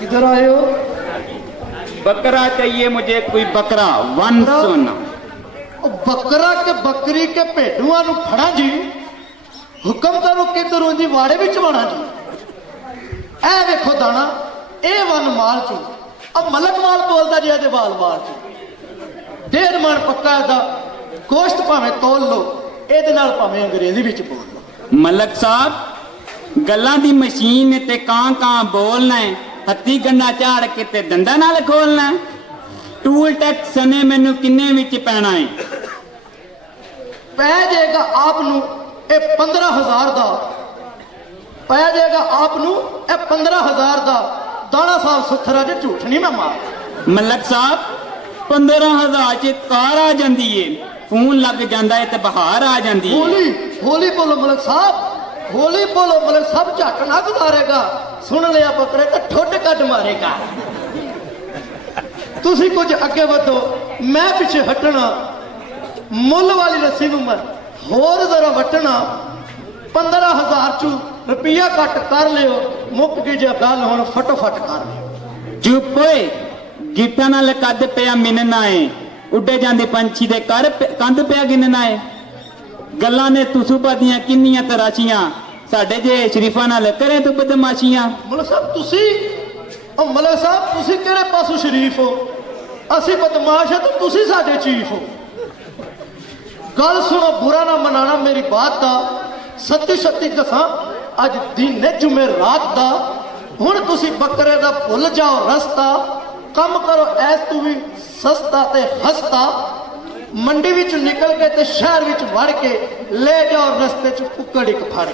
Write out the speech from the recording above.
किधर आए हो? बकरा चाहिए मुझे, कोई बकरा, वन सोना। बकरा के बकरी के भेडुआ नूं फड़ा जी, हुक्म करो किधरों जी वाड़े विच वाणा जी। ऐ वेखो दाना, ए वन माल चो, अब मलक माल बोलदा जी अजे वाल माल चो। 1.5 मन पक्का दा गोश्त भावें तोल लो, ਇਹਦੇ ਨਾਲ ਭਾਵੇਂ ਅੰਗਰੇਜ਼ੀ ਵਿੱਚ ਬੋਲ ਲਓ। मलक साहब गल्लां दी मशीन ते कां कां बोलना है, हत्ती गन्ना झाड़ के ते दंदा नाल खोलना है। टूल टैक्स सने मैनू किन्ने विच पैना है? पै जाएगा आप नूं ਇਹ 15,000 ਦਾ, पै जाएगा आप नूं ਇਹ 15,000 ਦਾ। ਦਾਣਾ ਸਾਹਿਬ ਸੁਥਰਾ ਜੇ ਝੂਠ ਨਹੀਂ ਮੈਂ ਮਾਰ। मलक साहब 15,000 च कार आ जांदी है, फोन लग जांदा है ते बहार आ जांदी है। हौली हौली बोलो मलक साहब, हौली बोलो मलक साहब, झट ना गुजारेगा। सुन लिया बकरे तो ठुड कट मारेगा। तुसी कुछ अगे वधो, मैं पिछे हटना। मुल वाली रस्सी नूं मैं होर जरा वटना। 15,000 चू रुपया कट कर लियो, मुक गई जे गल हुण फटोफट कर लियो। चुप होए, गिट्ठा नाल कद पिया मिनना है, उड्डे जांदी पंछी दे कर कंध पिया गिनना है। गल्लां ने तुसुबा दियां किन्नियां तराशियां, साडे जे शरीफां नाल करे तू बदमाशियां। मलक साहब तुसी, ओ मलक साहब तुसी किहड़े पासों शरीफ हो? असी बदमाश है तो तुसी साडे चीफ हो। गल सुनो, बुरा ना मनाना मेरी बात दा। सच्ची सच्ची दसां, अज दिन है जुमेरात दा। हुण तुसी बकरे दा भुल जाओ रस्ता, कम करो ऐस तू भी सस्ता ते हस्ता। मंडी विच निकल के ते शहर विच वड़ के ले जाओ रस्ते च कुक्कड़ इक फड़।